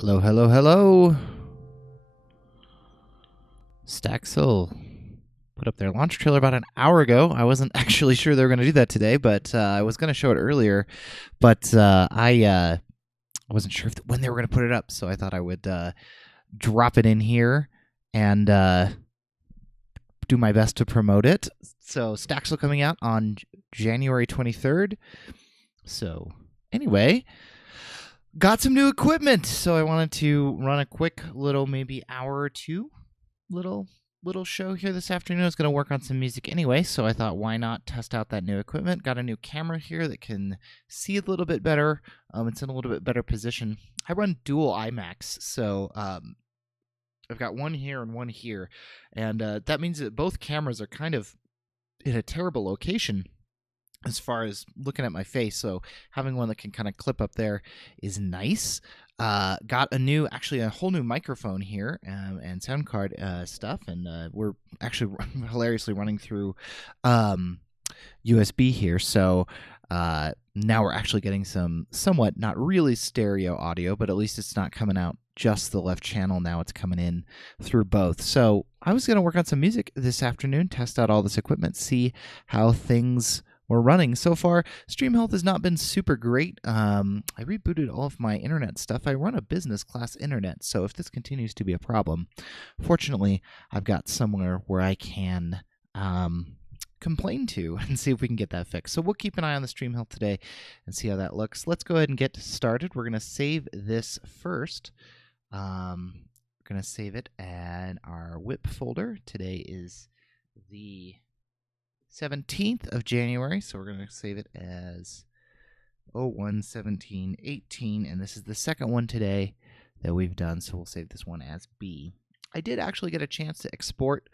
Hello, hello, hello. Staxel put up their launch trailer about an hour ago. I wasn't actually sure they were going to do that today, but I was going to show it earlier. But I wasn't sure when they were going to put it up, so I thought I would drop it in here and do my best to promote it. So Staxel coming out on January 23rd. So anyway, got some new equipment, so I wanted to run a quick little maybe hour or two little show here this afternoon. I was going to work on some music anyway, so I thought why not test out that new equipment. Got a new camera here that can see a little bit better. It's in a little bit better position. I run dual IMAX, so I've got one here and one here, and that means that both cameras are kind of in a terrible location as far as looking at my face, so having one that can kind of clip up there is nice. Got a whole new microphone here and sound card stuff, and we're actually hilariously running through USB here, so now we're actually getting some somewhat not really stereo audio, but at least it's not coming out just the left channel. Now it's coming in through both. So I was going to work on some music this afternoon, test out all this equipment, see how things we're running. So far, stream health has not been super great. I rebooted all of my internet stuff. I run a business class internet, so if this continues to be a problem, fortunately, I've got somewhere where I can complain to and see if we can get that fixed. So we'll keep an eye on the stream health today and see how that looks. Let's go ahead and get started. We're going to save this first. We're going to save it in our WIP folder. Today is the 17th of January, so we're going to save it as 01/17/18, and this is the second one today that we've done, so we'll save this one as B. I did actually get a chance to export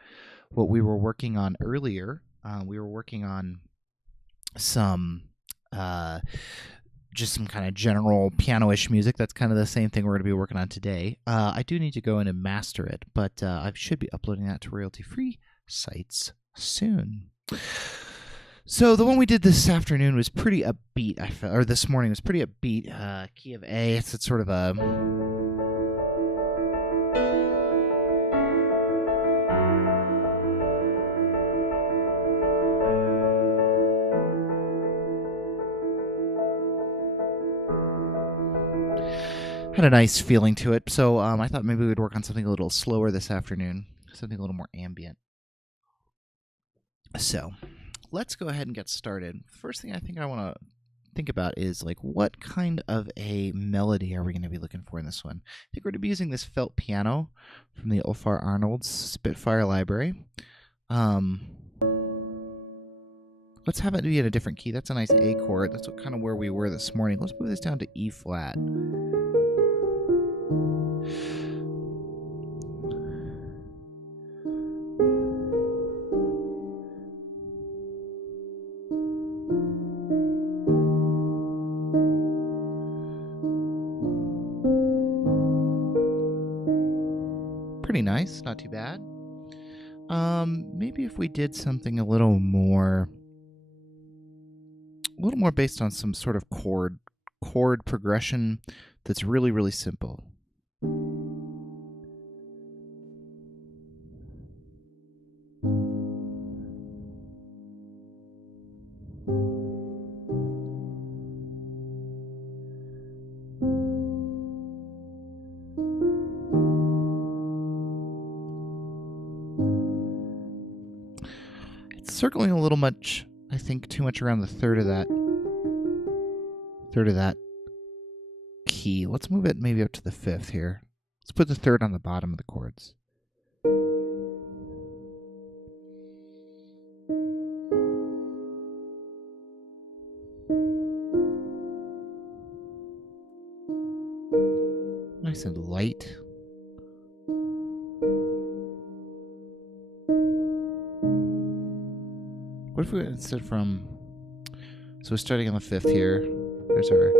what we were working on earlier. We were working on some just some kind of general piano-ish music. That's kind of the same thing we're going to be working on today. I do need to go in and master it, but I should be uploading that to royalty-free sites soon. So the one we did this afternoon was pretty upbeat. Or this morning was pretty upbeat. Key of A. It's sort of a had a nice feeling to it. So I thought maybe we'd work on something a little slower this afternoon, something a little more ambient. So let's go ahead and get started. First thing I think I want to think about is like what kind of a melody are we going to be looking for in this one? I think we're going to be using this felt piano from the Olafur Arnalds Spitfire library. Let's have it be in a different key. That's a nice A chord. That's kind of where we were this morning. Let's move this down to E flat. Pretty nice, not too bad. Maybe if we did something a little more based on some sort of chord progression that's really, really simple. Circling a little much, I think too much around the third of that key. Let's move it maybe up to the fifth here. Let's put the third on the bottom of the chords. Nice and light. What if we instead from, so we're starting on the fifth here, there's our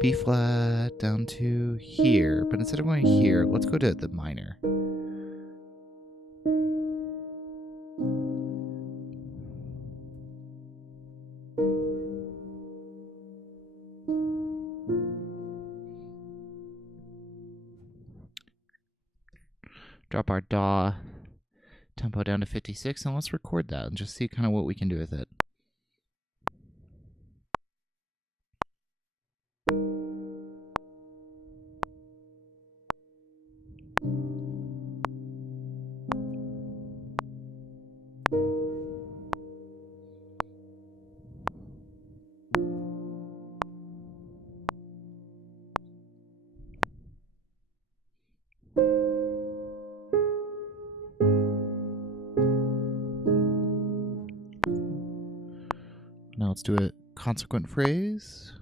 B flat down to here, but instead of going here, let's go to the minor. drop our DAW tempo down to 56, and let's record that and just see kind of what we can do with it. Now let's do a consequent phrase.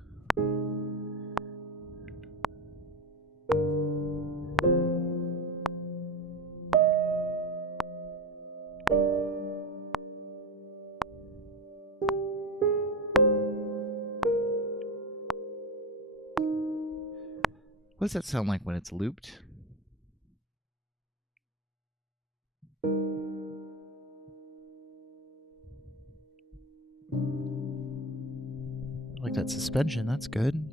What does that sound like when it's looped? I like that suspension, that's good.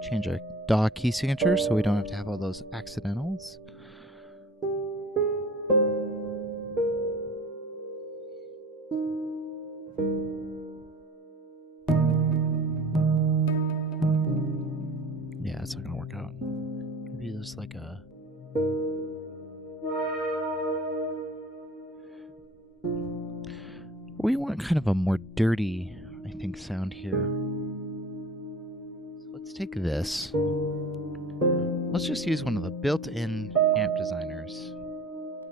Change our DAW key signature so we don't have to have all those accidentals. Yeah, it's not gonna work out. Maybe there's like a... We want kind of a more dirty, I think, sound here. So let's take this. Let's just use one of the built-in amp designers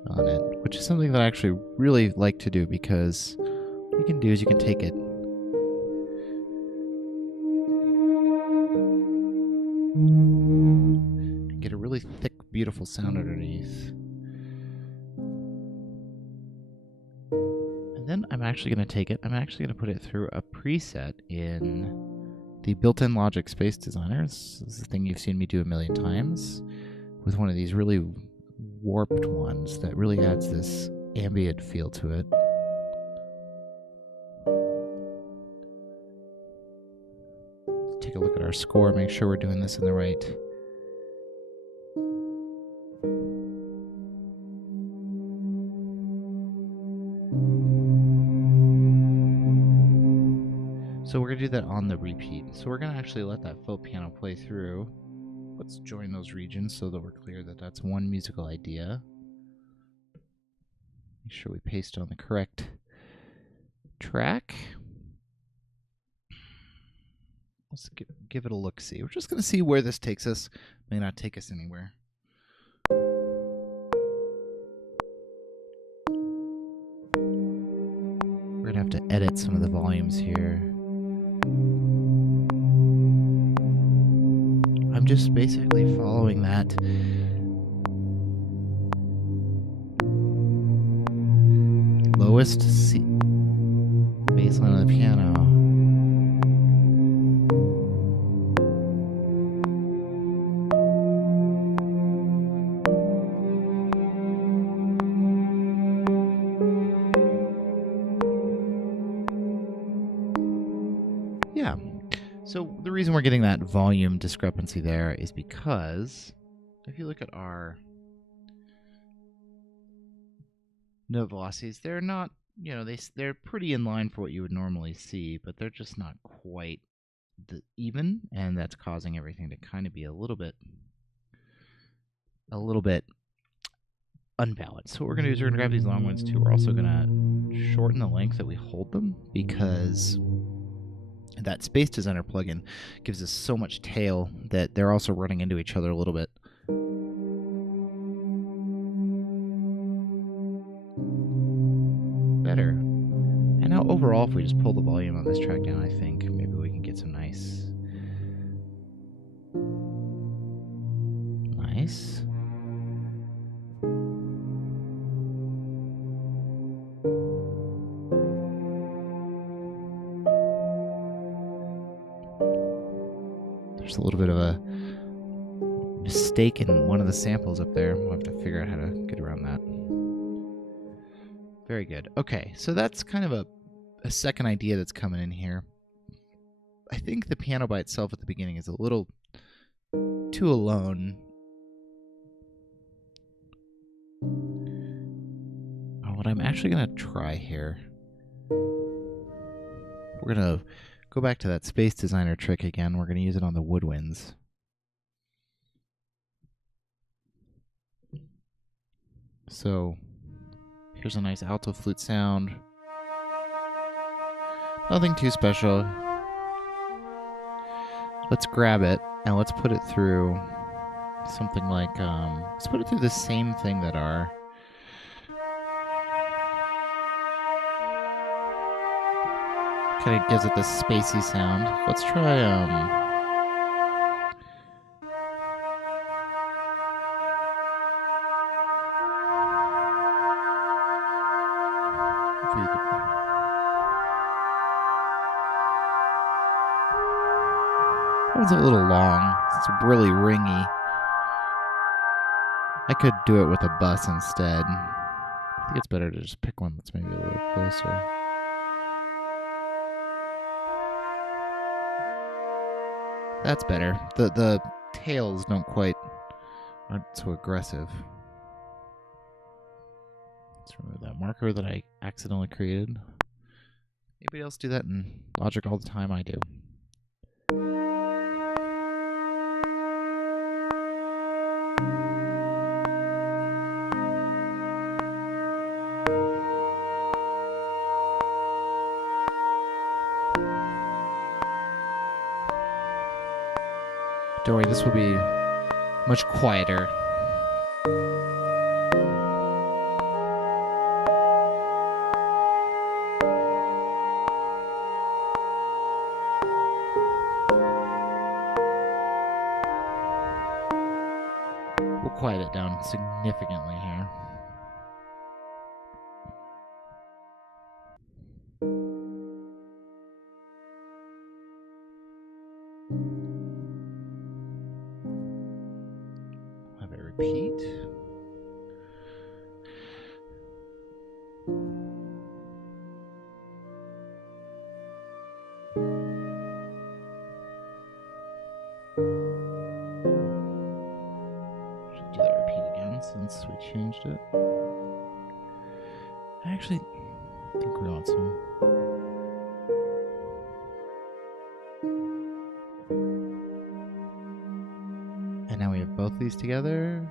on it, which is something that I actually really like to do, because what you can do is you can take it and get a really thick, beautiful sound underneath. And then I'm actually going to take it, I'm actually going to put it through a preset in the built-in Logic Space Designer. This is the thing you've seen me do a million times, with one of these really warped ones that really adds this ambient feel to it. Take a look at our score, make sure we're doing this in the right. So we're going to do that on the repeat. So we're going to actually let that faux piano play through. Let's join those regions so that we're clear that that's one musical idea. Make sure we paste on the correct track. Let's give it a look-see. We're just going to see where this takes us. May not take us anywhere. We're going to have to edit some of the volumes here. I'm just basically following that lowest C bass line of the piano. Yeah. So the reason we're getting that volume discrepancy there is because if you look at our note velocities, they're not, you know, they're pretty in line for what you would normally see, but they're just not quite even, and that's causing everything to kind of be a little bit unbalanced. So what we're going to do is we're going to grab these long ones too. We're also going to shorten the length that we hold them, because that Space Designer plugin gives us so much tail that they're also running into each other a little bit. Better. And now overall, if we just pull the volume on this track down, I think maybe we can get some nice... There's a little bit of a mistake in one of the samples up there. We'll have to figure out how to get around that. Very good. Okay, so that's kind of a second idea that's coming in here. I think the piano by itself at the beginning is a little too alone. What I'm actually going to try here, we're going to go back to that Space Designer trick again. We're going to use it on the woodwinds. So here's a nice alto flute sound. Nothing too special. Let's grab it and let's put it through something like, let's put it through the same thing that our kind of gives it this spacey sound. Let's try, that one's a little long. It's really ringy. I could do it with a bus instead. I think it's better to just pick one that's maybe a little closer. That's better. The tails aren't so aggressive. Let's remove that marker that I accidentally created. Anybody else do that in Logic all the time? I do. Don't worry, this will be much quieter. We'll quiet it down significantly here. Have it repeat. Should do that repeat again since we changed it. I actually think we want some. And now we have both these together.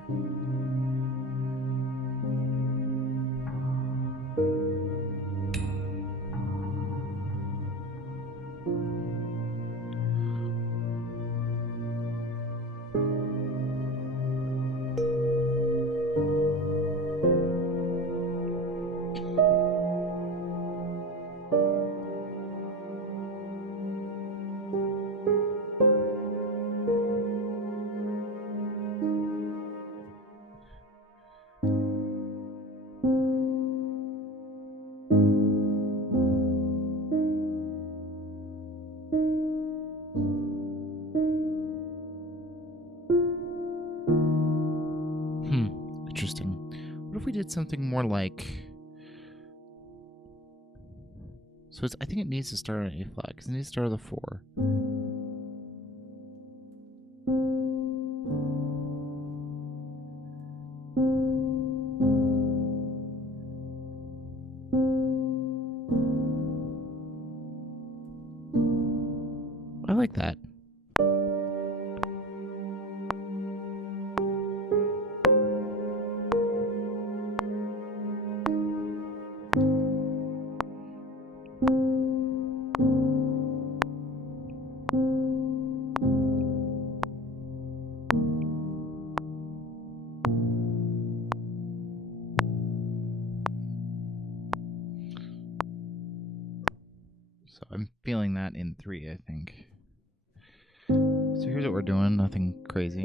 Interesting. What if we did something more like... So I think it needs to start on A flat, because it needs to start with a 4. I like that. So I'm feeling that in 3, I think. So here's what we're doing, nothing crazy.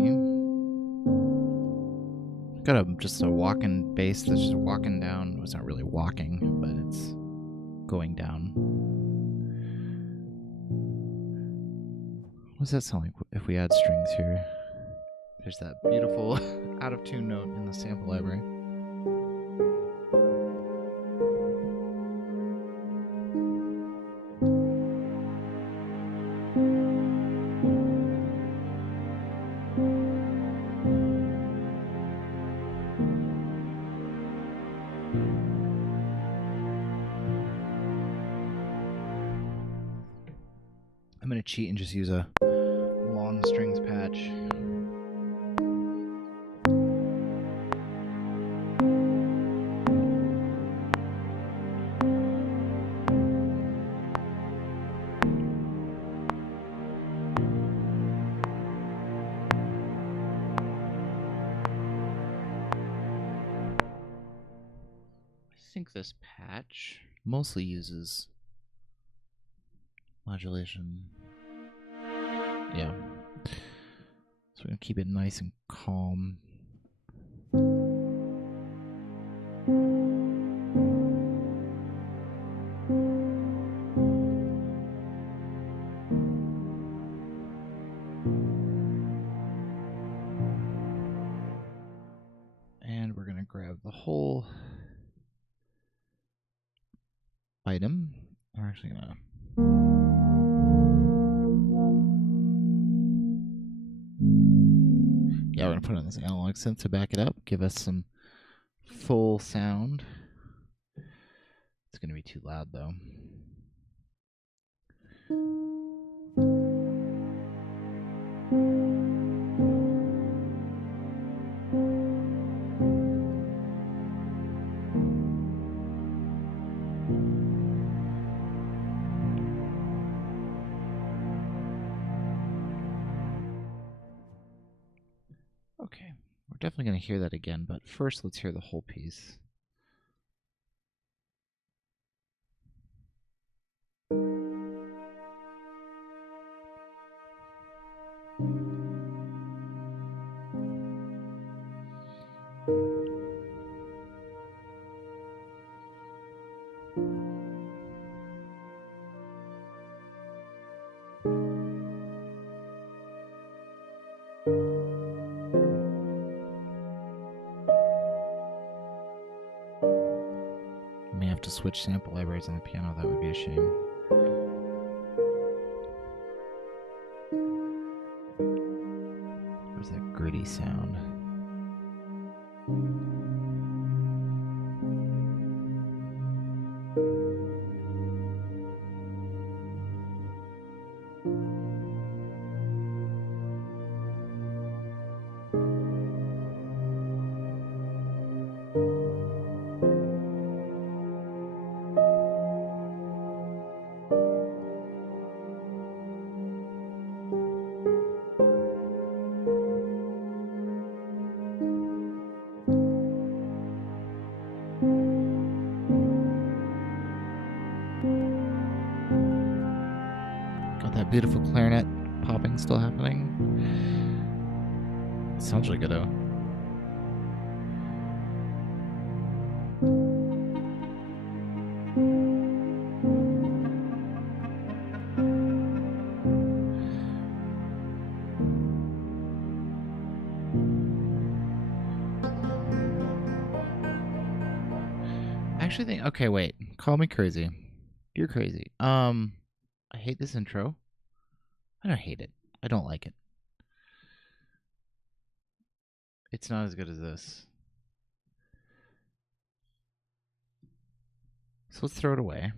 Got just a walking bass that's just walking down. Well, it's not really walking, but it's going down. What does that sound like if we add strings here? There's that beautiful out of tune note in the sample library. I'm going to cheat and just use a long strings patch. I think this patch mostly uses modulation. Yeah. So we're going to keep it nice and calm. And we're going to grab the whole item. We're actually going to we're going to put on this analog synth to back it up, give us some full sound. It's going to be too loud though. Okay, we're definitely going to hear that again, but first let's hear the whole piece. May have to switch sample libraries on the piano, that would be a shame. Where's that gritty sound? Got that beautiful clarinet popping still happening. It sounds really good though. I actually think, okay, wait, call me crazy. You're crazy. I hate this intro. I don't hate it. I don't like it. It's not as good as this. So let's throw it away.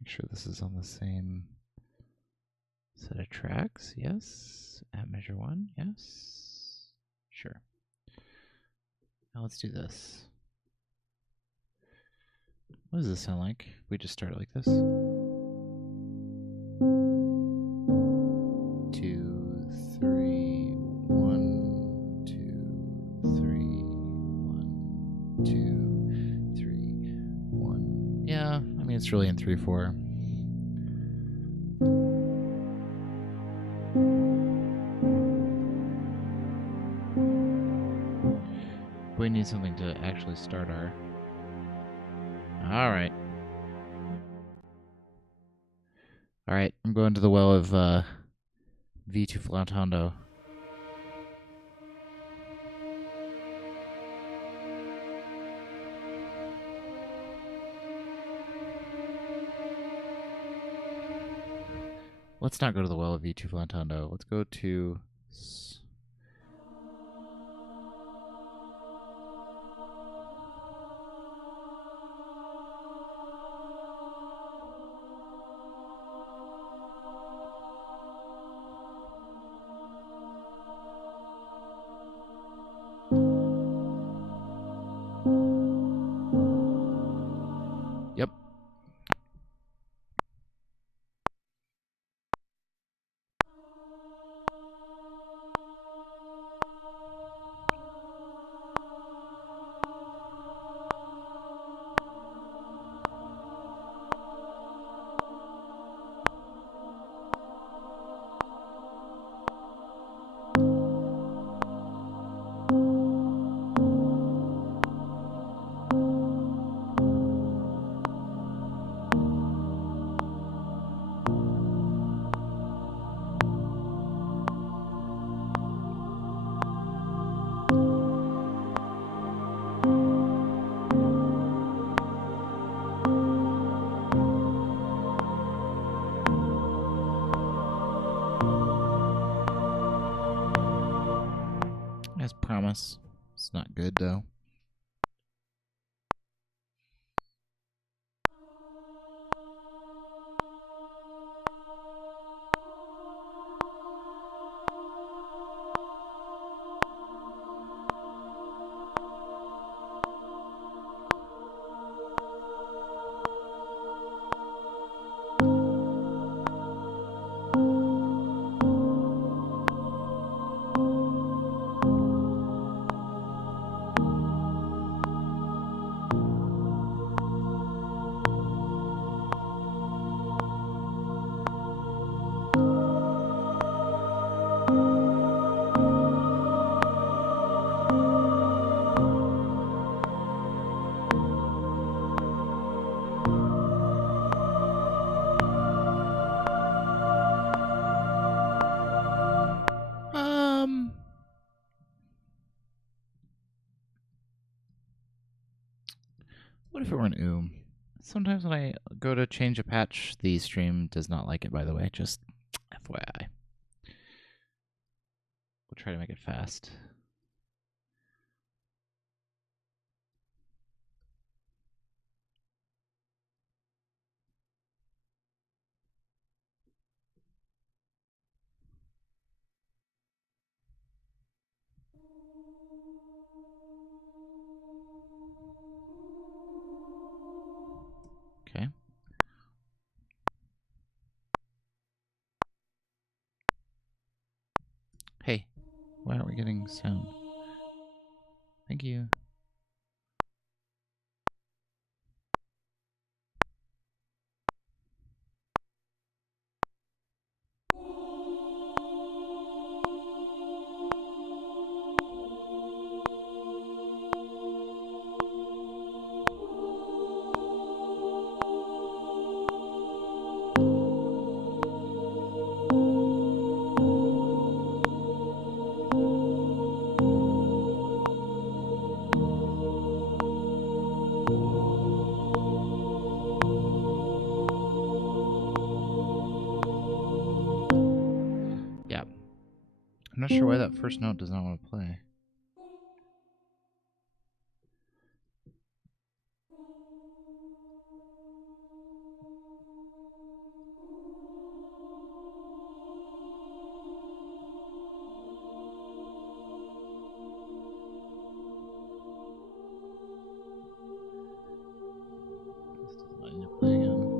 Make sure this is on the same set of tracks. Yes. At measure 1. Yes. Sure. Now let's do this. What does this sound like? We just start it like this. 2, 3, 1, 2, 3, 1, 2, 3, 1. Yeah, I mean it's really in 3/4. We need something to actually start our... Alright. Alright, I'm going to the well of V2 Flautando. Let's not go to the well of V2 Flautando. Let's go to... Yep. As promise. It's not good though. What if it were an Sometimes when I go to change a patch, the stream does not like it, by the way. Just FYI. We'll try to make it fast. Okay. Hey, why aren't we getting sound? Thank you. I'm not sure why that first note does not want to play. This does not need to play again.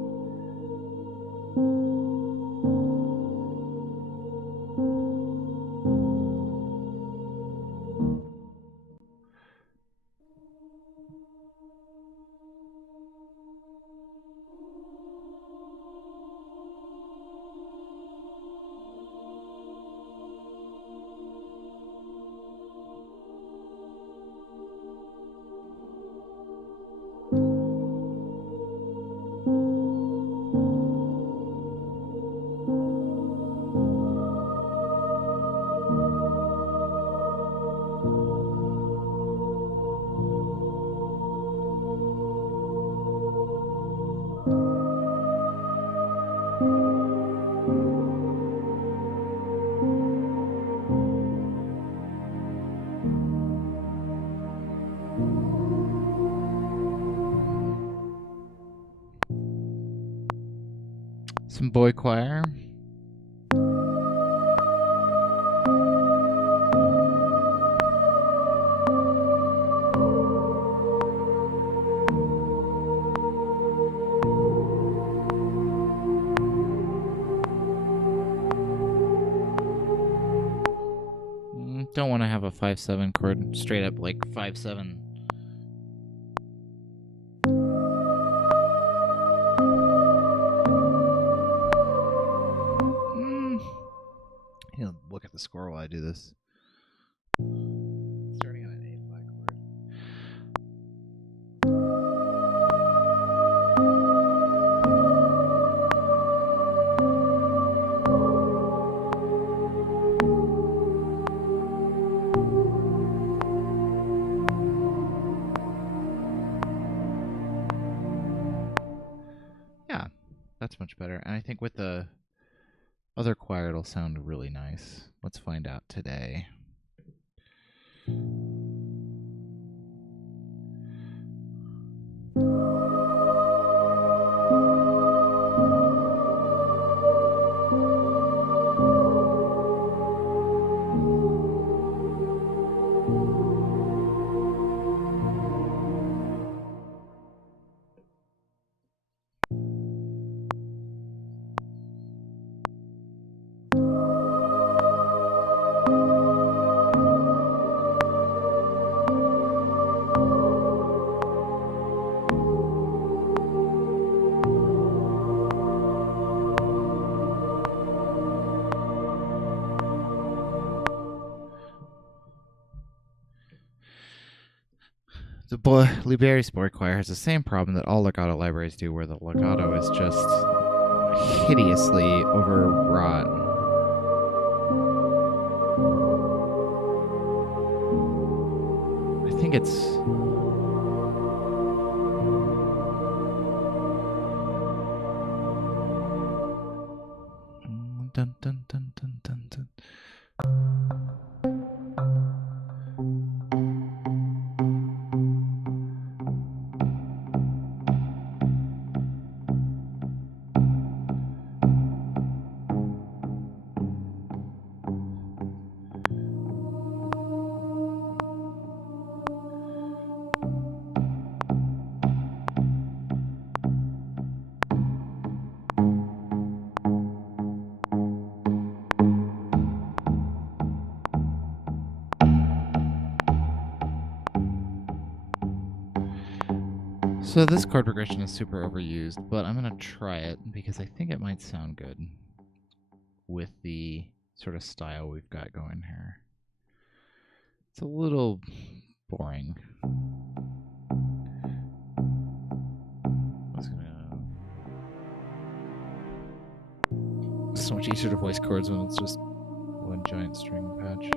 some boy choir. Don't want to have a 5/7 chord straight up like 5/7. Look at the score while I do this. Starting on an A flat chord. Yeah, that's much better. And I think with the other choir, it'll sound really nice. Let's find out today. The Liberi's boy choir has the same problem that all legato libraries do, where the legato is just hideously overwrought. I think it's... Dun, dun, dun, dun, dun, dun. So this chord progression is super overused, but I'm going to try it because I think it might sound good with the sort of style we've got going here. It's a little boring. It's so much easier to voice chords when it's just one giant string patch.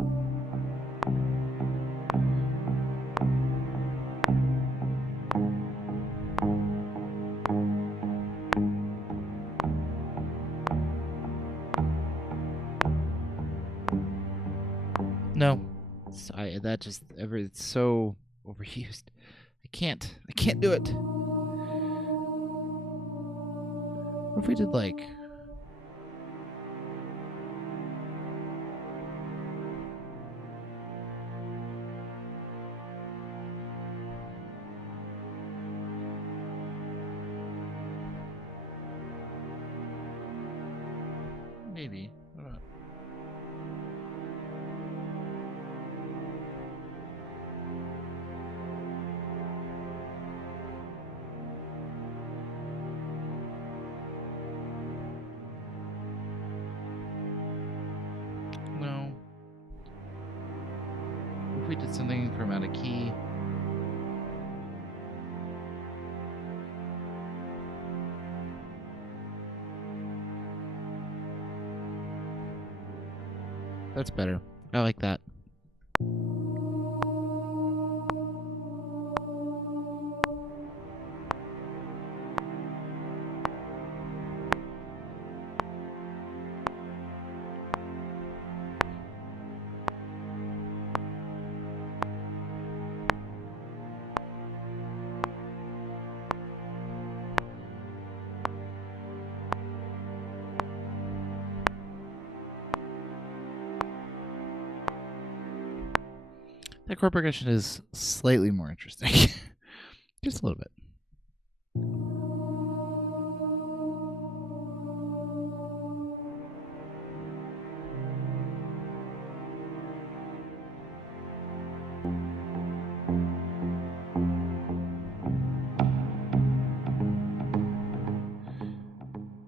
No, it's so overused. I can't do it. What if we did like... Maybe. What about... No. If we did something from out of key. That's better. I like that. That chord progression is slightly more interesting. Just a little bit.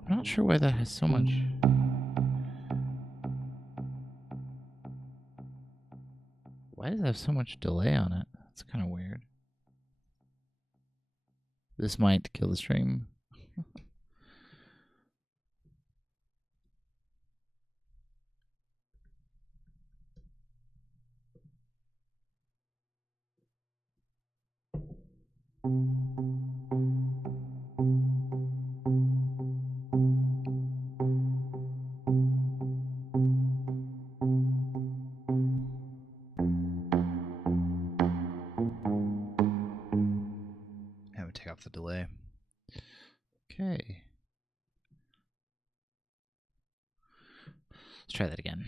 I'm not sure why that has so much. Why does it have so much delay on it? That's kind of weird. This might kill the stream. Take off the delay. Okay. Let's try that again.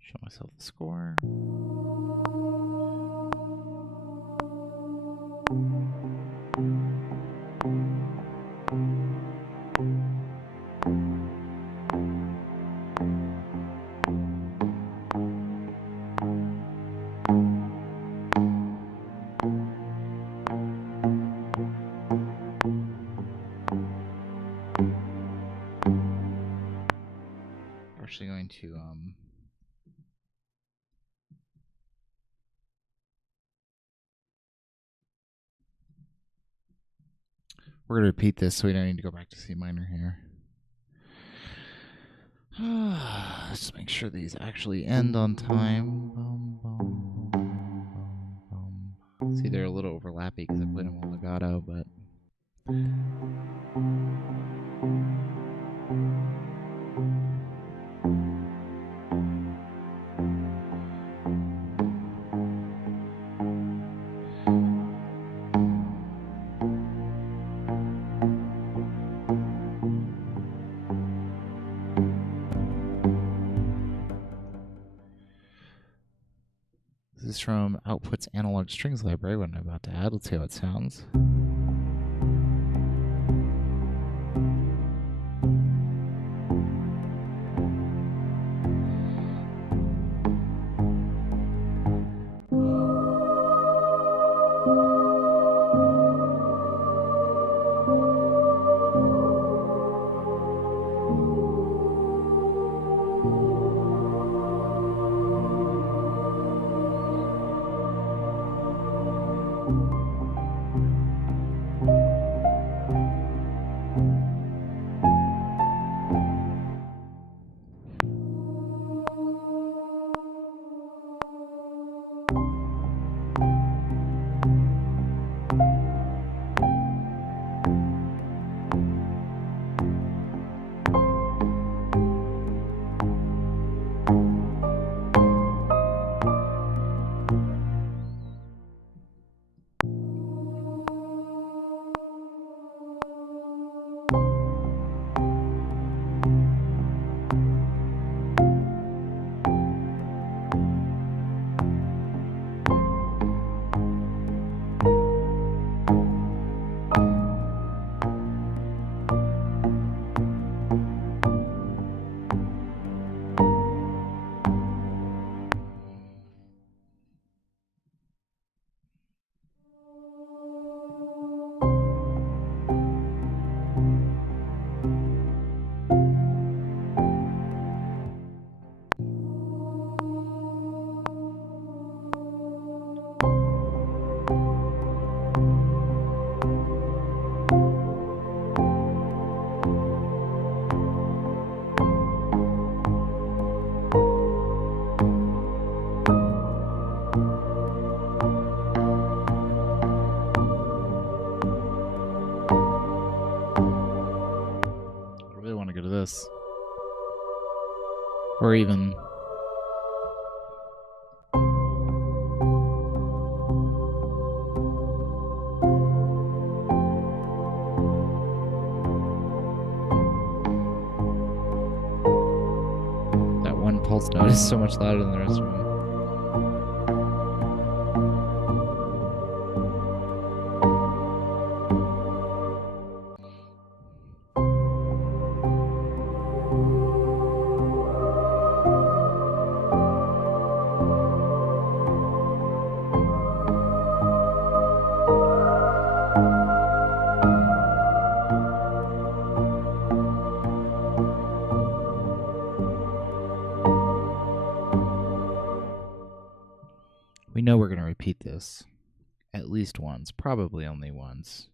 Show myself the score. We're actually going to we're going to repeat this so we don't need to go back to C minor here. Let's make sure these actually end on time. See, they're a little overlappy because I played them all legato, but this is from Output's Analog Strings Library, what I'm about to add. Let's see how it sounds. This. Or even that Pulse note is so much louder than the rest of them. We know we're going to repeat this at least once, probably only once.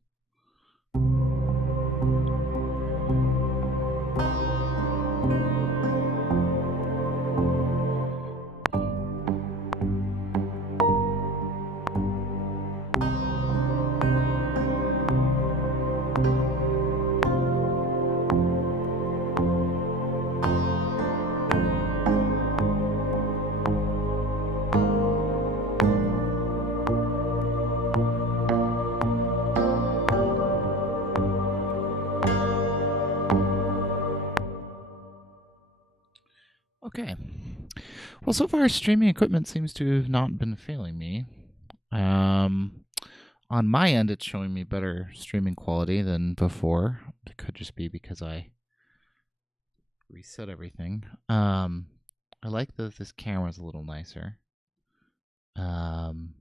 Okay. Well, so far streaming equipment seems to have not been failing me. On my end, it's showing me better streaming quality than before. It could just be because I reset everything. I like that this camera's a little nicer. I'm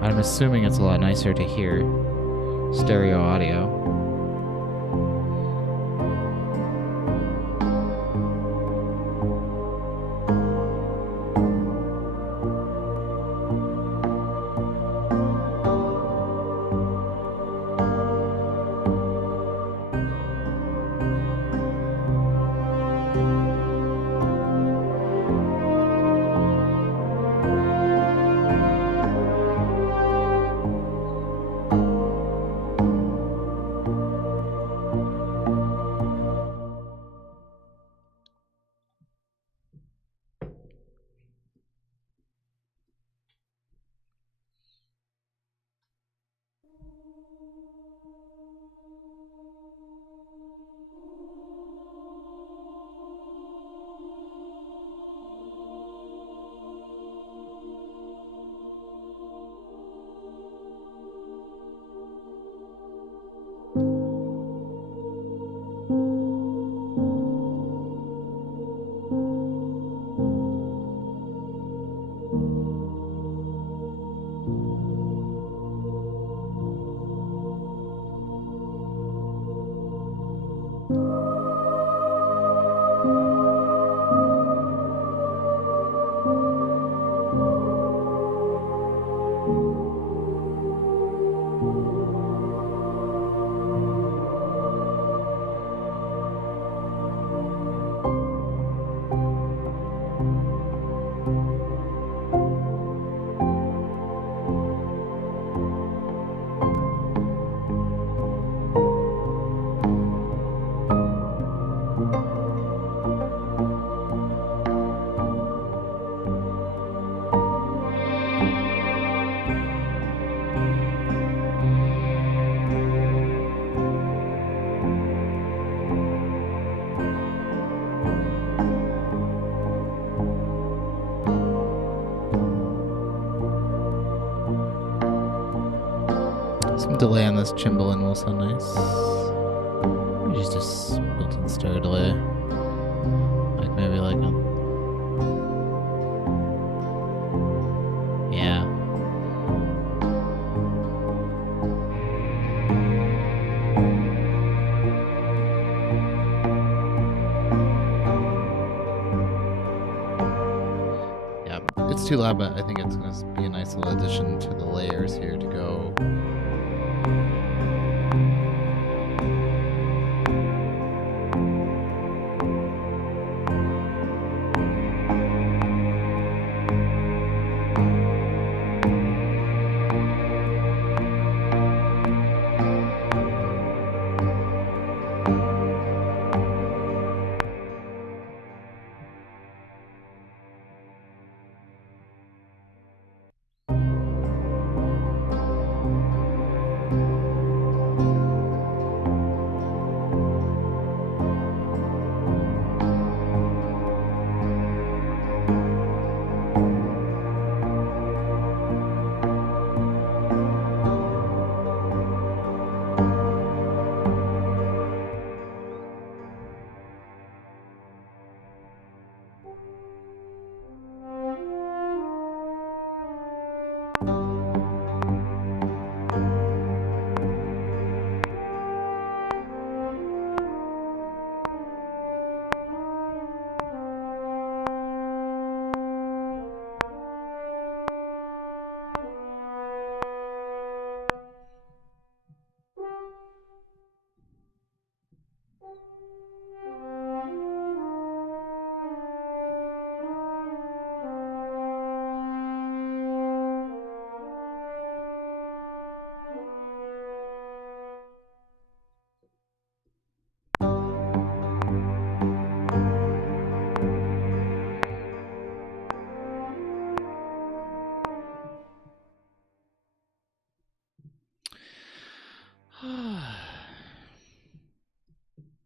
assuming it's a lot nicer to hear stereo audio. Some delay on this Cymbalin will sound nice. Maybe just built-in stereo delay. Like maybe like a... Yeah. Yeah, it's too loud, but I think it's going to be a nice little addition to the layers here to go.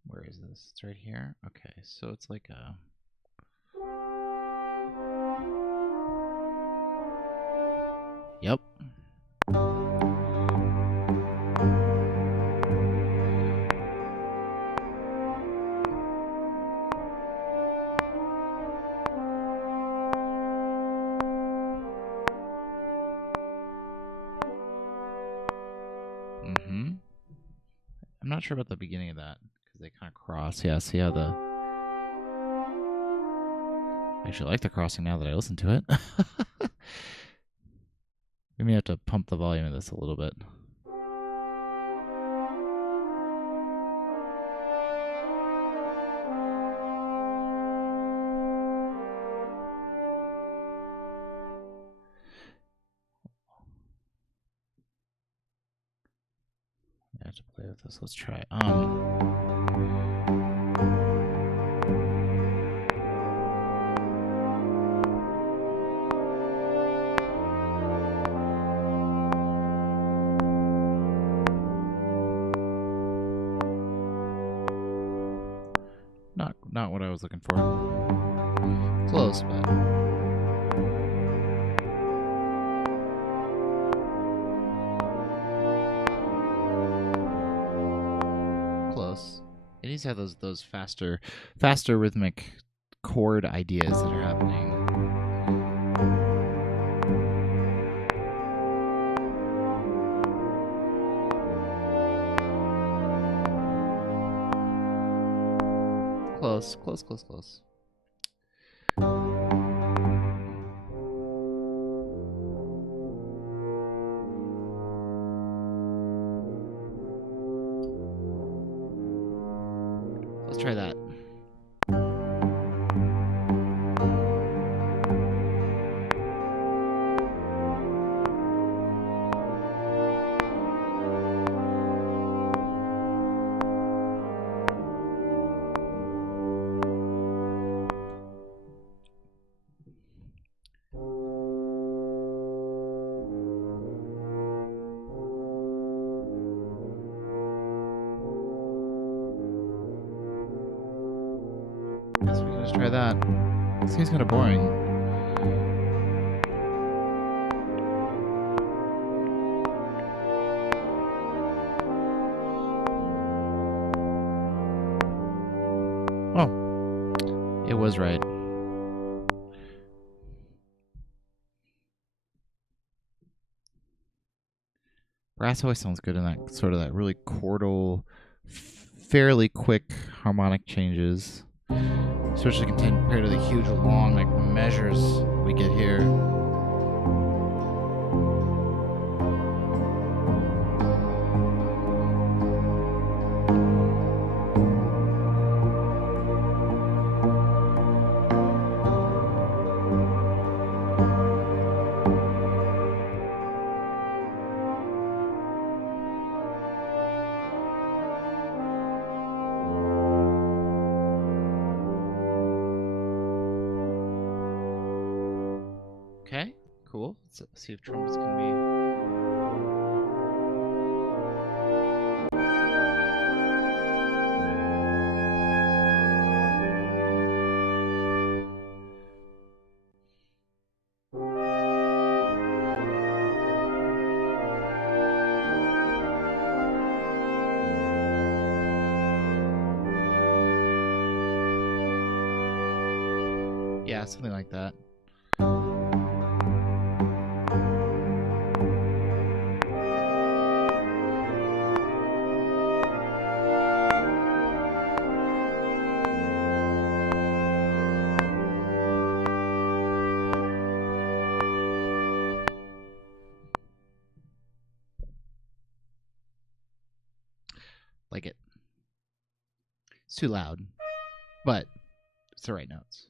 Where is this? It's right here. Okay, so it's like a. Yep. Mm-hmm. I'm not sure about the beginning of that because they kind of cross. Yeah, see how the. I actually like the crossing now that I listen to it. We may have to pump the volume of this a little bit. I have to play with this. Let's try. Not what I was looking for. Close, but. Close. It needs to have those faster rhythmic chord ideas that are happening. Close. Let's try that. Guess we can just try that. It seems kind of boring. Oh, it was right. Brass always sounds good in that sort of that really chordal, fairly quick harmonic changes, especially compared to the huge long like measures we get here. Okay, cool. Let's see if trumpets can be. Yeah, something like that. Like it. It's too loud, but it's the right notes.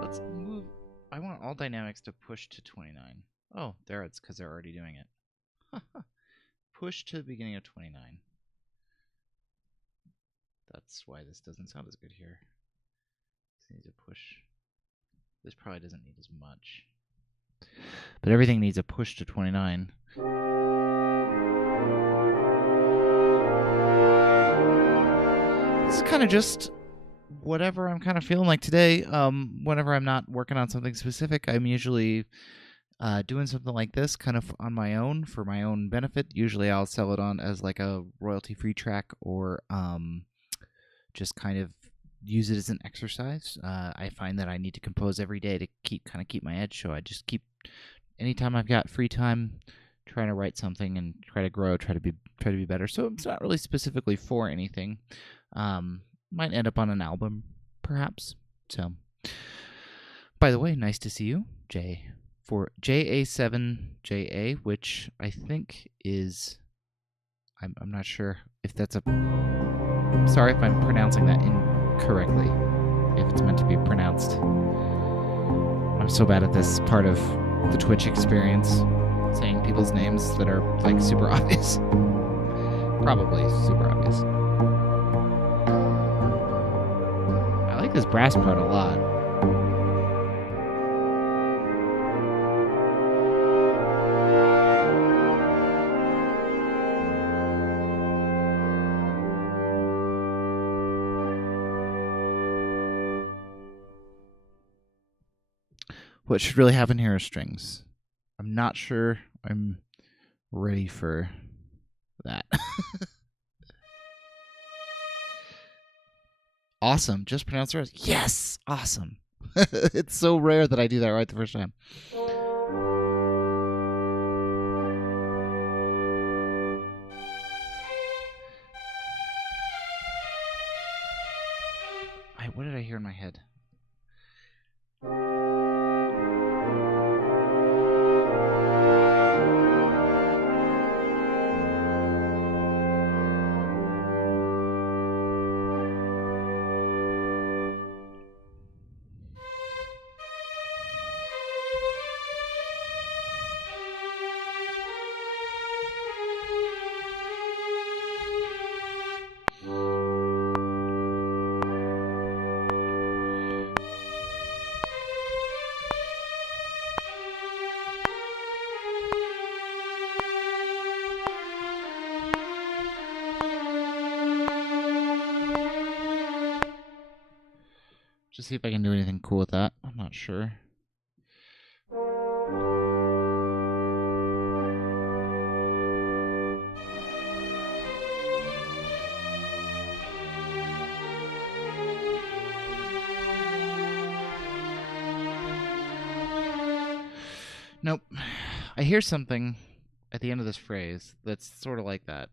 Let's move. I want all dynamics to push to 29. Oh, there it's because they're already doing it. Push to the beginning of 29. That's why this doesn't sound as good here. This needs a push. This probably doesn't need as much. But everything needs a push to 29. It's kind of just whatever I'm kind of feeling like today. Whenever I'm not working on something specific, I'm usually doing something like this kind of on my own for my own benefit. Usually I'll sell it on as like a royalty-free track, or just kind of use it as an exercise. I find that I need to compose every day to keep my edge, so I just keep, anytime I've got free time, trying to write something and try to grow, try to be better. So it's not really specifically for anything. Might end up on an album, perhaps. So, by the way, nice to see you, Jay, for JA7JA, which I think is, I'm not sure if that's a, sorry if I'm pronouncing that incorrectly, if it's meant to be pronounced. I'm so bad at this part of the Twitch experience, saying people's names that are like super obvious. Probably super obvious. I like this brass part a lot. What should really happen here is strings. I'm not sure I'm ready for that. Awesome. Just pronounce it right. Yes! Awesome. It's so rare that I do that right the first time. What did I hear in my head? Just see if I can do anything cool with that. I'm not sure. Nope. I hear something at the end of this phrase that's sort of like that.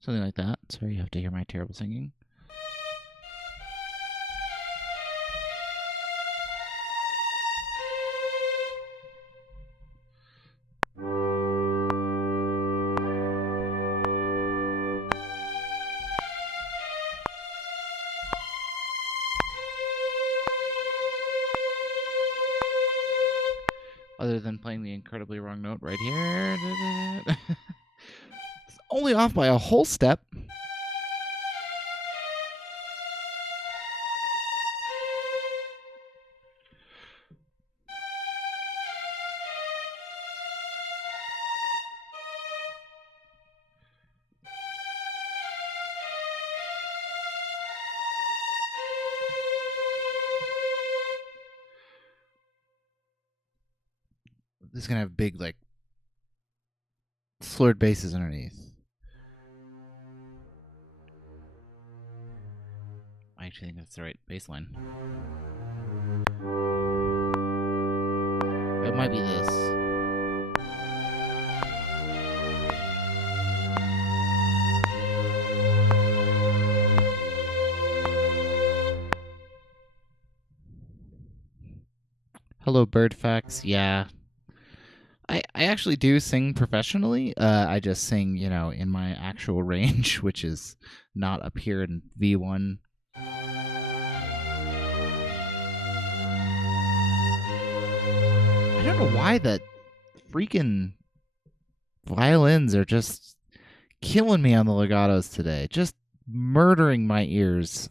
Something like that. Sorry, you have to hear my terrible singing. Other than playing the incredibly wrong note right here. It's only off by a whole step. This is going to have big, like, slurred basses underneath. I actually think that's the right bass line. It might be this. Hello, Birdfax. Yeah. I actually do sing professionally. I just sing, in my actual range, which is not up here in V1. I don't know why that freaking violins are just killing me on the legatos today. Just murdering my ears.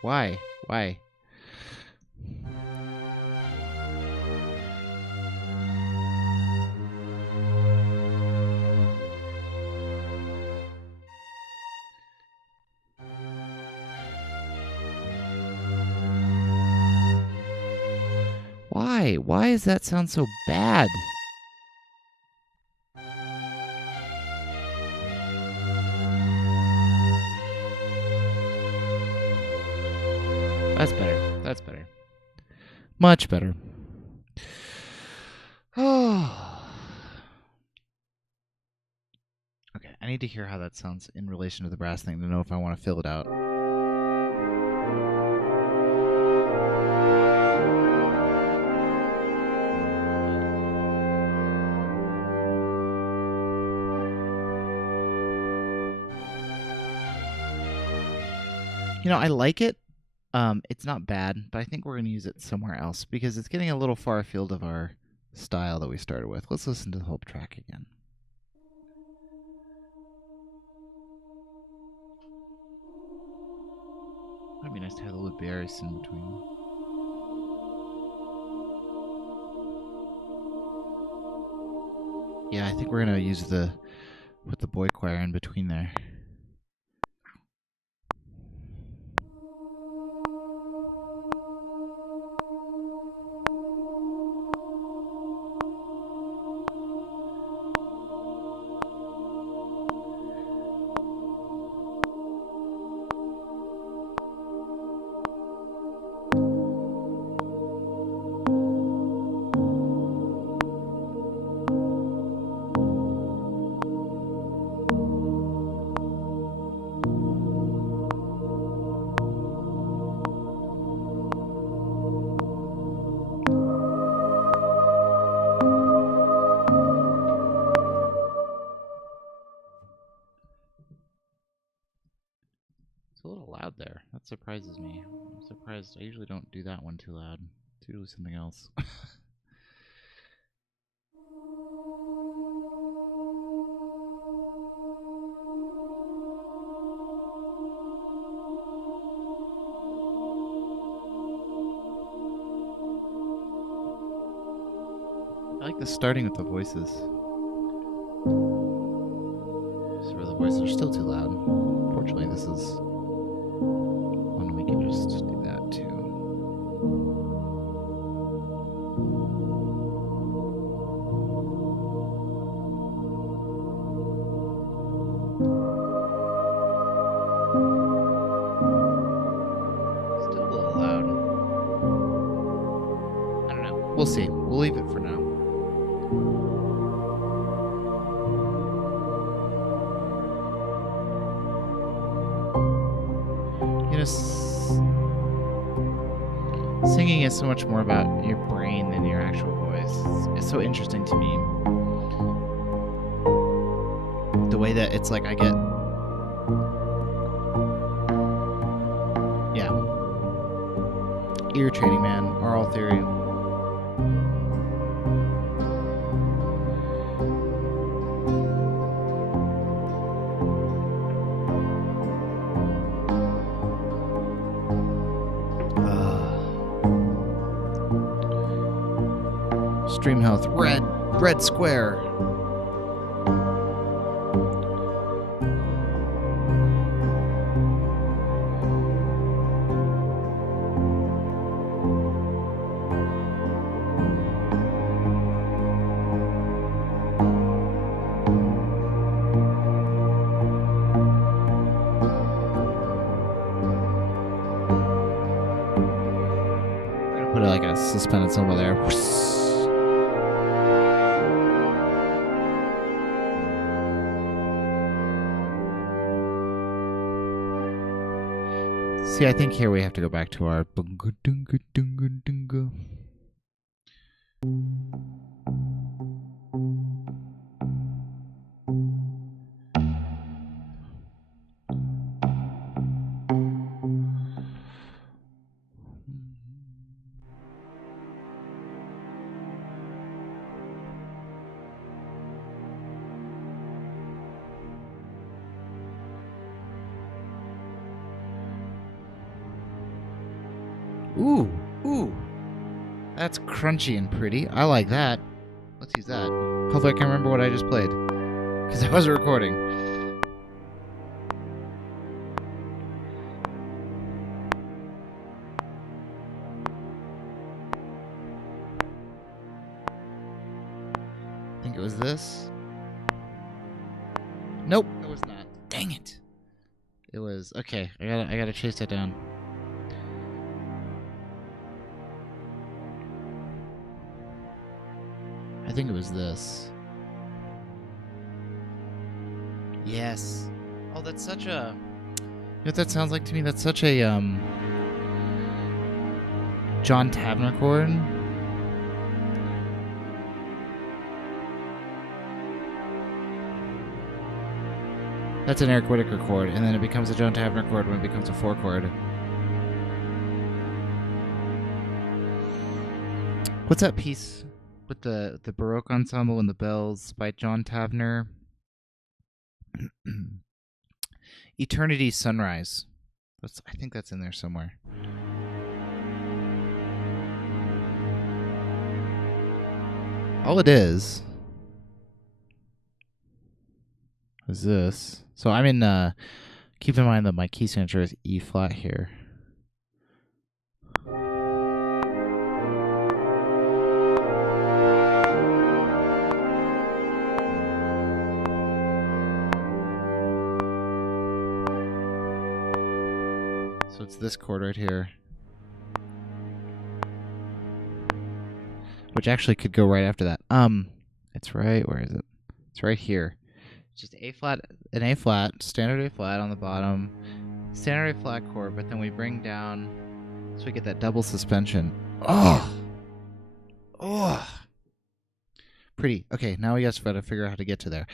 Why? Why does that sound so bad? That's better. Much better. Oh. Okay, I need to hear how that sounds in relation to the brass thing to know if I want to fill it out. I like it. It's not bad, but I think we're going to use it somewhere else because it's getting a little far afield of our style that we started with. Let's listen to the whole track again. Might be nice to have a little Barris in between. Yeah, I think we're going to use put the boy choir in between there. It's a little loud there. That surprises me. I'm surprised. I usually don't do that one too loud. It's usually something else. I like the starting with the voices. So the voices are still too loud. Fortunately, this is one we can just do that too. Still a little loud. I don't know. We'll see. We'll leave it for now. Singing is so much more about your brain than your actual voice. It's so interesting to me. The way that it's like I get... Yeah. Ear training, man. Oral theory. Stream health, red square. done its normal there. See, I think here we have to go back to our bunga dunga dunga dunga. Ooh, ooh. That's crunchy and pretty. I like that. Let's use that. Hopefully I can remember what I just played. Because I was recording. I think it was this. Nope, it was not. Dang it. It was... Okay, I gotta chase that down. I think it was this. Yes. Oh, that's such a... You know what that sounds like to me? That's such a, John Tavner chord. That's an Eric Whitacre chord, and then it becomes a John Tavner chord when it becomes a 4 chord. What's that piece with the Baroque ensemble and the bells by John Tavner? Eternity Sunrise. I think that's in there somewhere. All it is this. So I'm in, keep in mind that my key signature is E flat here. So it's this chord right here. Which actually could go right after that. It's right, where is it? It's right here. It's just A flat, an A flat, standard A flat on the bottom, standard A flat chord, but then we bring down, so we get that double suspension. Oh! Oh! Pretty. Okay, now we just gotta figure out how to get to there.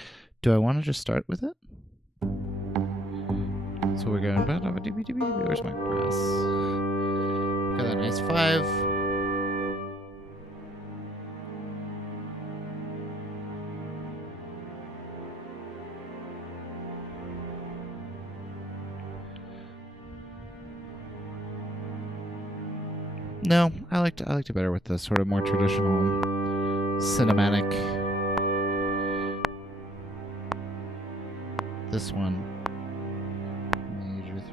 Do I want to just start with it? So we're going, where's my brass? Got that nice 5. No, I liked it better with the sort of more traditional cinematic. This one. Major 3.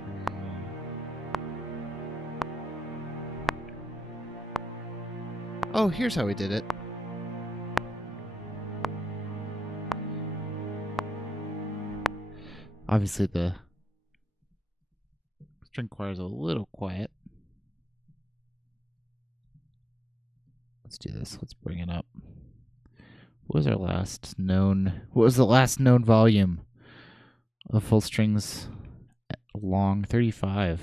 Oh, here's how we did it. Obviously the string choir is a little quiet. Let's do this. Let's bring it up. What was the last known volume of full strings long? 35.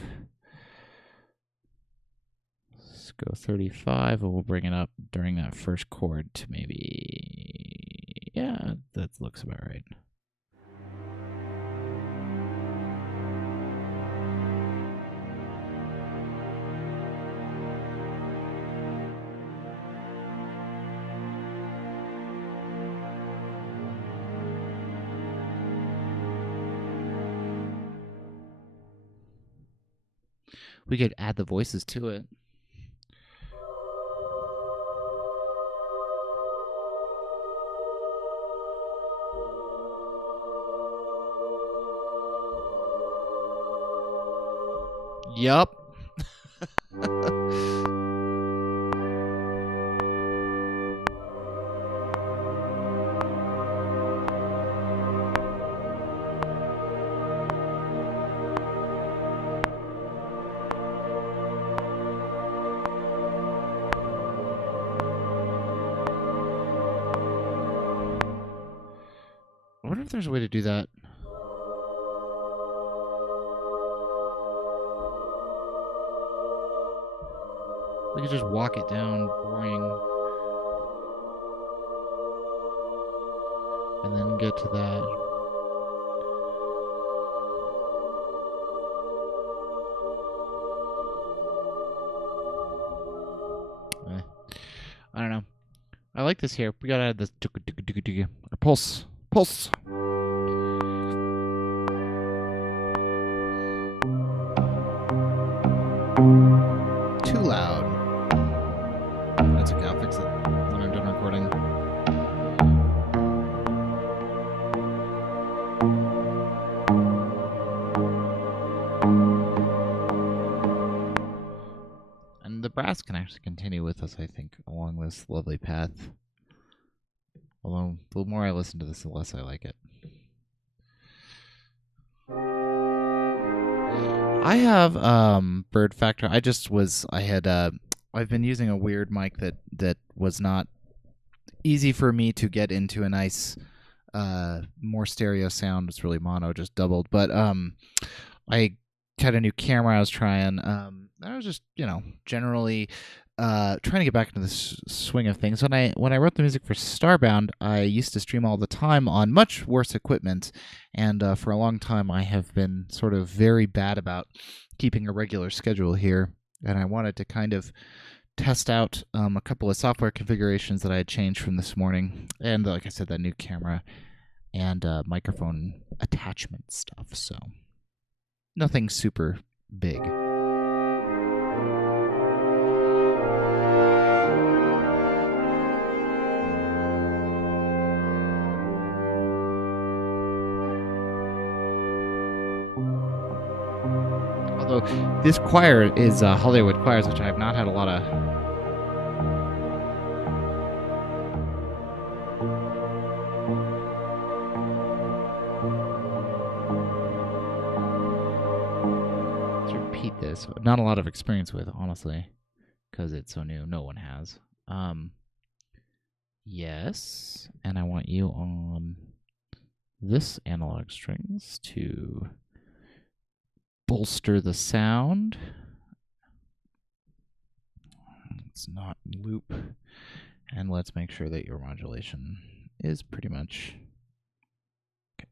Let's go 35, and we'll bring it up during that first chord to maybe... Yeah, that looks about right. We could add the voices to it. Yup. wonder if there's a way to do that. We could just walk it down, boring, and then get to that. I don't know. I like this here. We gotta add this pulse. Pulse. Too loud. That's okay. I'll fix it when I'm done recording. And the brass can actually continue with us, I think, along this lovely path. Although, the more I listen to this, the less I like it. I have Bird Factor. I've been using a weird mic that was not easy for me to get into a nice more stereo sound. It's really mono, just doubled. But I had a new camera I was trying. I was just, generally trying to get back into the swing of things. When I wrote the music for Starbound, I used to stream all the time on much worse equipment, and for a long time I have been sort of very bad about keeping a regular schedule here, and I wanted to kind of test out a couple of software configurations that I had changed from this morning, and like I said, that new camera and microphone attachment stuff, so nothing super big. Although this choir is Hollywood Choirs, which I have not had a lot of. Let's repeat this. Not a lot of experience with, honestly, because it's so new. No one has. Yes, and I want you on this analog strings to bolster the sound. Let's not loop. And let's make sure that your modulation is pretty much okay.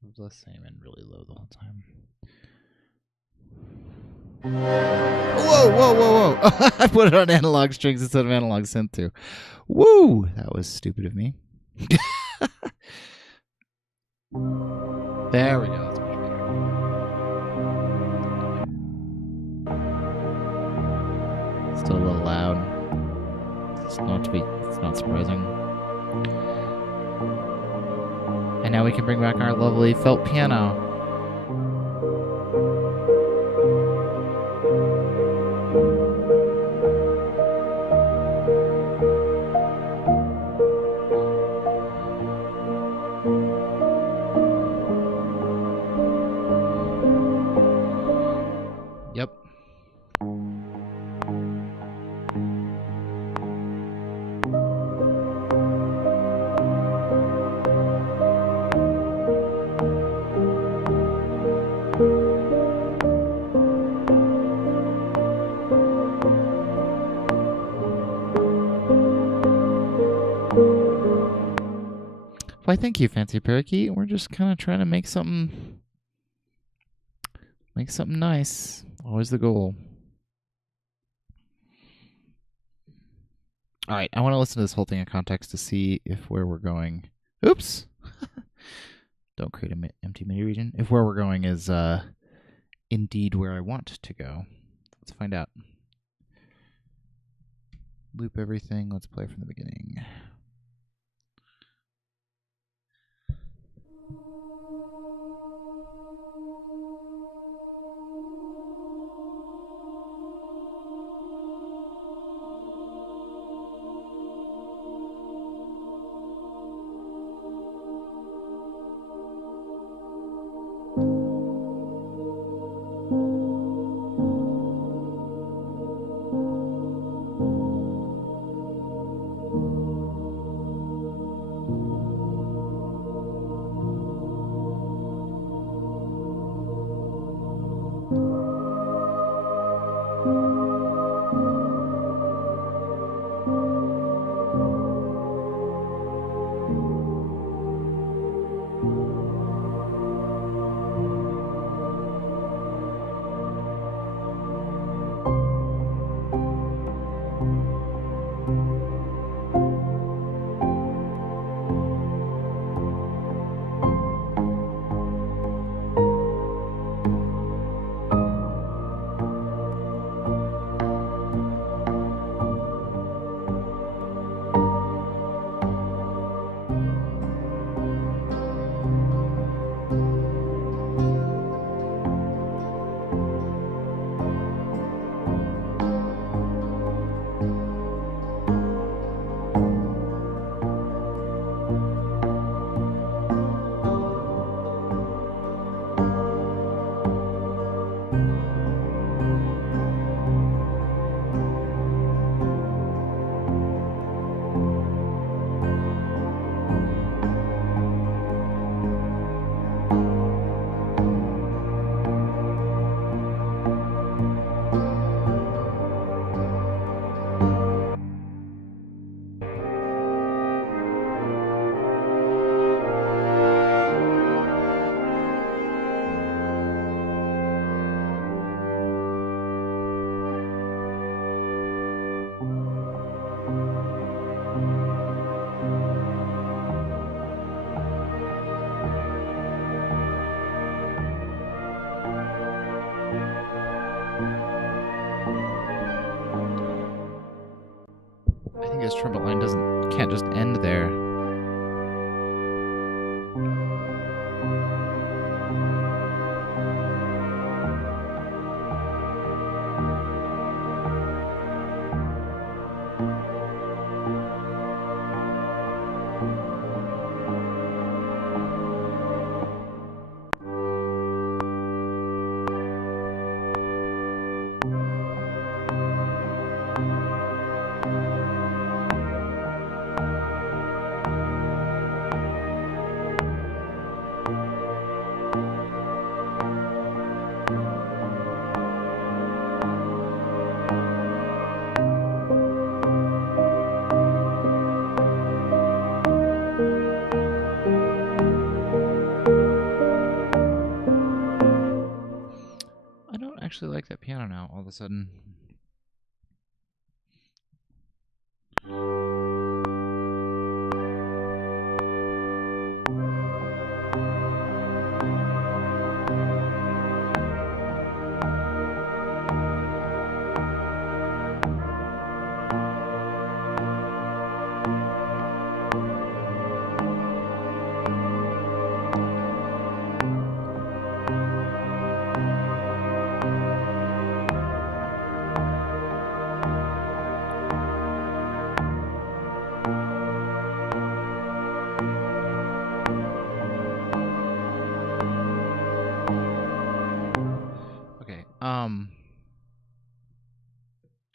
It was the same and really low the whole time. Whoa, whoa, whoa, whoa. I put it on analog strings instead of analog synth too. Woo! That was stupid of me. There we go. That's much better. Still a little loud. It's not surprising. And now we can bring back our lovely felt piano. Yep. Why, thank you, Fancy Parakeet. We're just kind of trying to make something nice. Always the goal. All right, I want to listen to this whole thing in context to see if where we're going. Oops. Don't create an empty MIDI region. If where we're going is indeed where I want to go. Let's find out. Loop everything. Let's play from the beginning. guess trumpet line can't just end there. Actually like that piano now all of a sudden.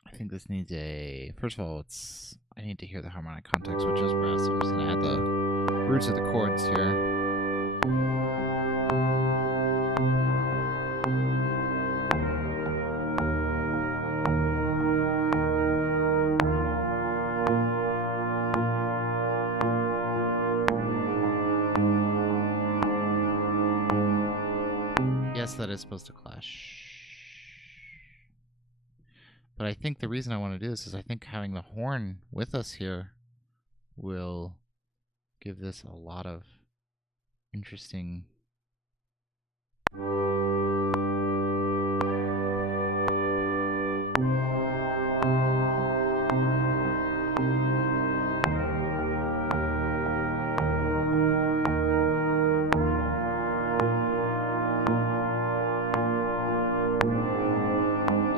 I think this needs a... First of all, I need to hear the harmonic context, which is brass, so I'm just going to add the roots of the chords here. Yes, that is supposed to clash. But I think the reason I want to do this is I think having the horn with us here will give this a lot of interesting...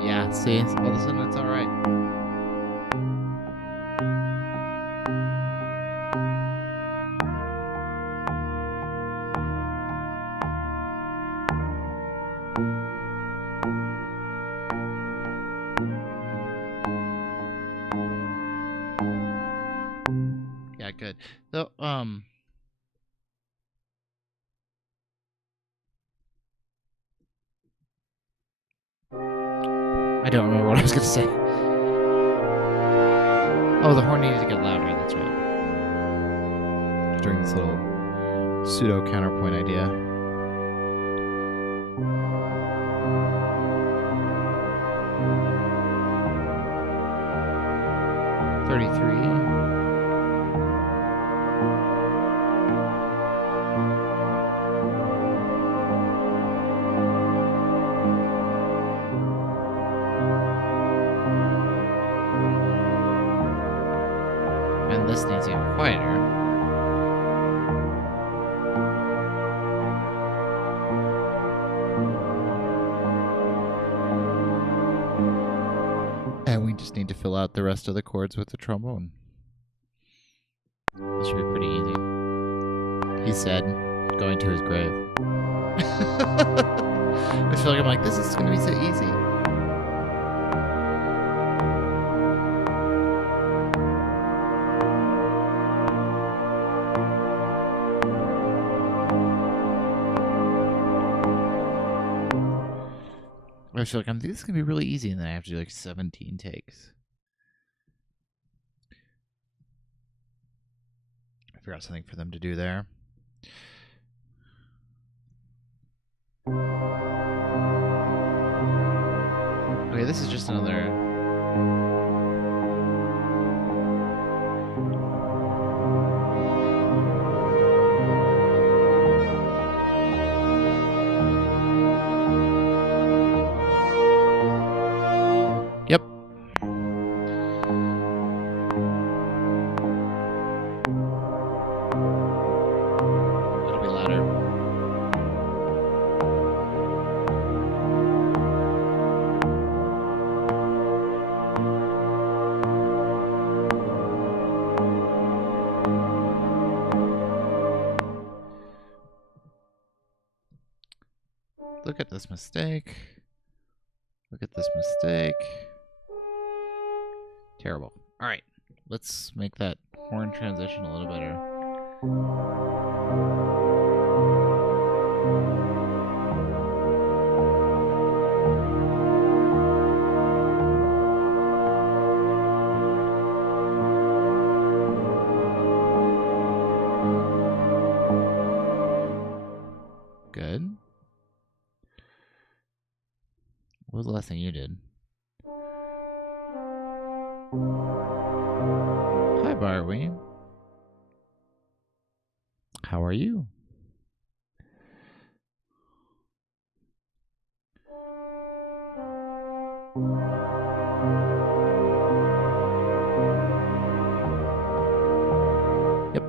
Yeah, see, all of a sudden it's all right. Yeah, good. So, I don't remember what I was going to say. Oh, the horn needed to get louder, that's right. During this little pseudo counterpoint idea. And this needs even quieter. And we just need to fill out the rest of the chords with the trombone. This should be pretty easy. He said, going to his grave. I feel like I'm like, this is going to be so easy. I feel like this is going to be really easy, and then I have to do like 17 takes. I figured out something for them to do there. Okay, this is just another... Yep. look at this mistake. Look at this mistake. Terrible. All right. Let's make that horn transition a little better. Good. What was the last thing you did? Hi, Barwee. How are you? Yep.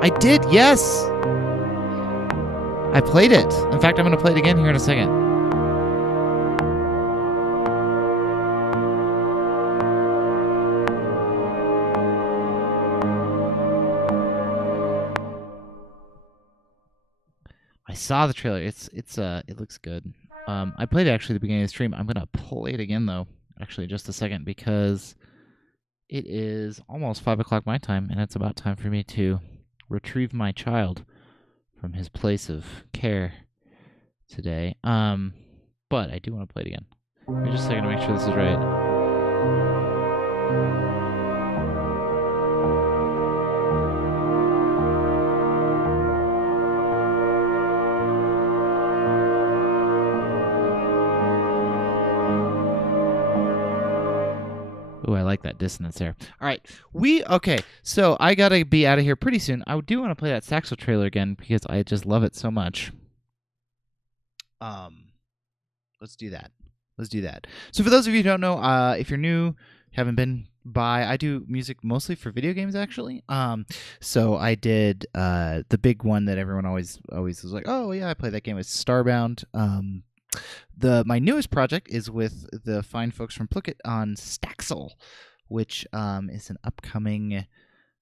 I did, yes! I played it. In fact, I'm going to play it again here in a second. I saw the trailer. It looks good. I played it actually at the beginning of the stream. I'm going to play it again, though, actually, in just a second, because it is almost 5 o'clock my time, and it's about time for me to retrieve my child from his place of care today. But I do want to play it again. Give me just a second to make sure this is right. Ooh, I like that dissonance there. All right, okay. So I gotta be out of here pretty soon. I do want to play that Saxo trailer again because I just love it so much. Let's do that. Let's do that. So for those of you who don't know, if you're new, haven't been by, I do music mostly for video games actually. So I did the big one that everyone always was like, oh yeah, I played that game with Starbound. My newest project is with the fine folks from Plicket on Staxel, which is an upcoming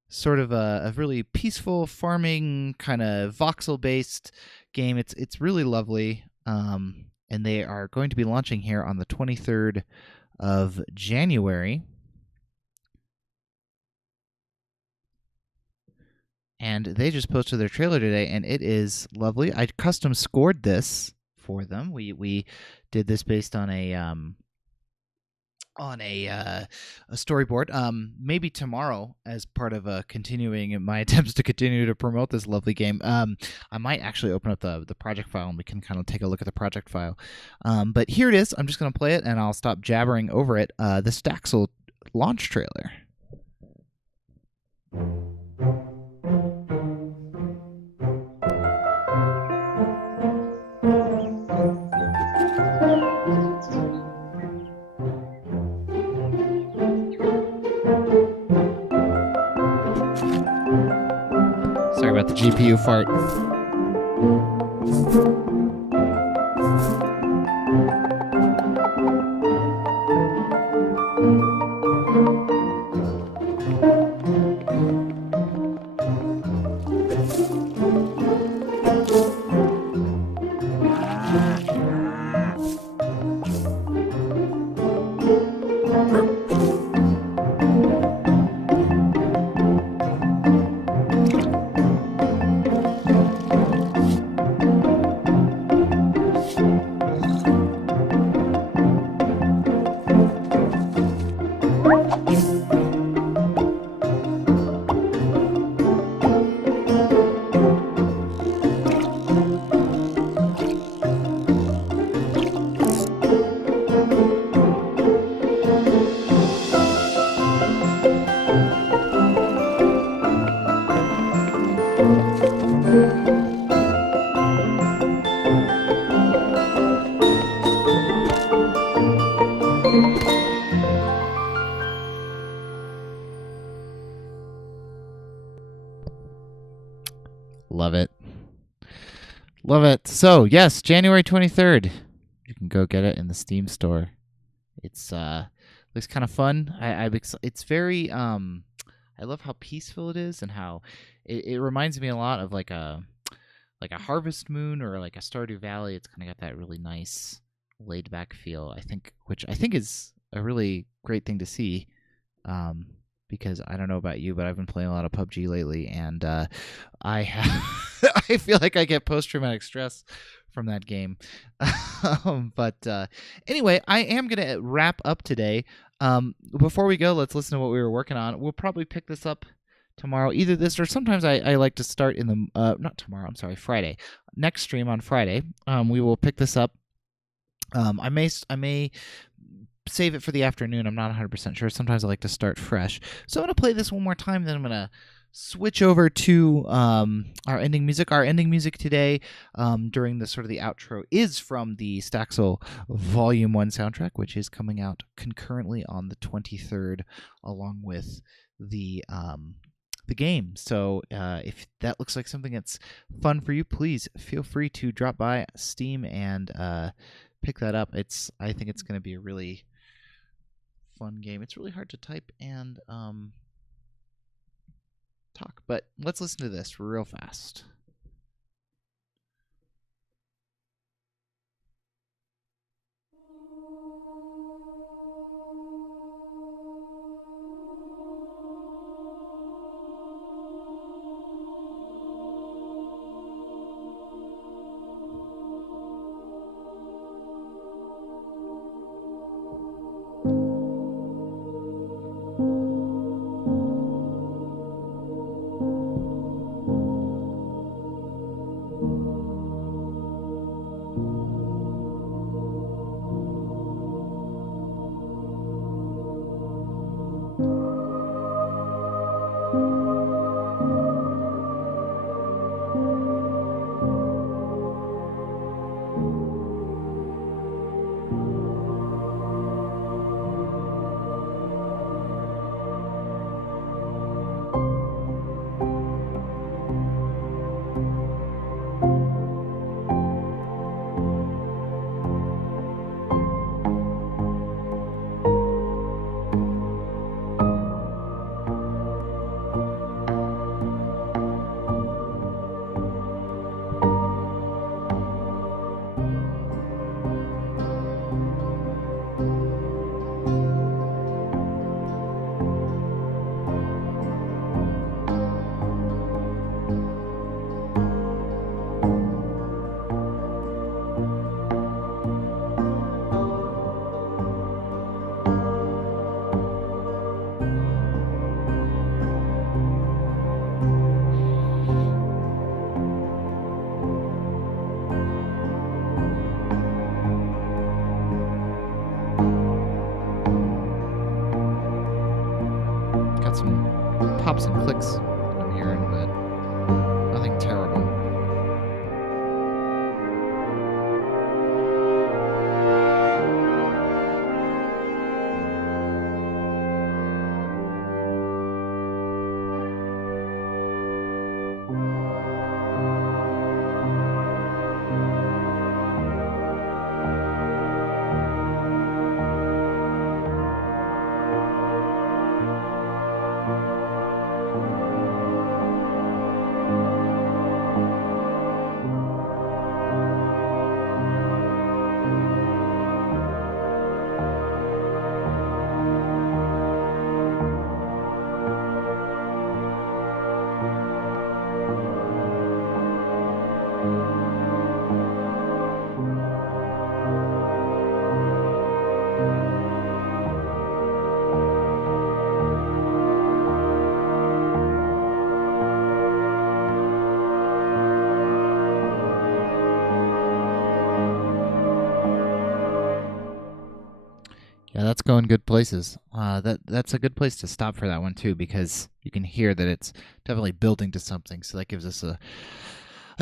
sort of a really peaceful farming kind of voxel-based game. It's really lovely, and they are going to be launching here on the 23rd of January. And they just posted their trailer today, and it is lovely. I custom scored this for them. We did this based on a storyboard. Maybe tomorrow, as part of continuing my attempts to continue to promote this lovely game, I might actually open up the project file and we can kind of take a look at the project file. But here it is. I'm just going to play it and I'll stop jabbering over it. The Staxel launch trailer. Sorry about the GPU fart. Love it. Love it. So, yes, January 23rd. You can go get it in the Steam store. It's looks kind of fun. It's very I love how peaceful it is and how it reminds me a lot of like a Harvest Moon or like a Stardew Valley. It's kind of got that really nice laid back feel. I think, which I think is a really great thing to see. Because I don't know about you, but I've been playing a lot of PUBG lately, and I have I feel like I get post traumatic stress from that game. But anyway, I am gonna wrap up today. Before we go, let's listen to what we were working on. We'll probably pick this up tomorrow, either this or sometimes I like to start in the not tomorrow. I'm sorry, Friday. Next stream on Friday. We will pick this up. I may save it for the afternoon. I'm not 100% sure. Sometimes I like to start fresh. So I'm going to play this one more time, then I'm going to switch over to our ending music. Our ending music today during the sort of the outro is from the Staxel Volume 1 soundtrack, which is coming out concurrently on the 23rd along with the game. So if that looks like something that's fun for you, please feel free to drop by Steam and pick that up. I think it's going to be a really fun game. It's really hard to type and talk, but let's listen to this real fast. Got some pops and clicks that I'm hearing, but nothing terrible. Yeah, that's going good places. That's a good place to stop for that one too, because you can hear that it's definitely building to something. So that gives us a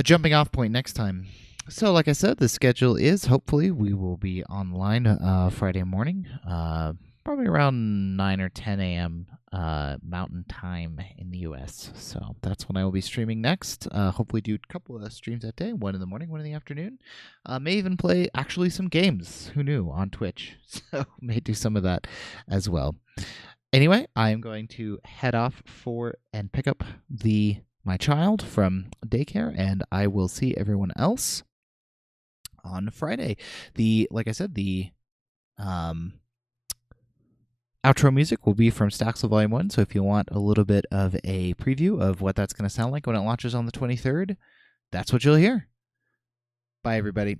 jumping off point next time. So, like I said, the schedule is hopefully we will be online Friday morning, probably around 9 or 10 a.m. Mountain Time in the U.S. So that's when I will be streaming next. Hopefully do a couple of streams that day, one in the morning, one in the afternoon. May even play actually some games, who knew, on Twitch. So may do some of that as well. Anyway, I am going to head off for and pick up my child from daycare, and I will see everyone else on Friday. Like I said, the outro music will be from Staxel Volume 1, so if you want a little bit of a preview of what that's going to sound like when it launches on the 23rd, that's what you'll hear. Bye, everybody.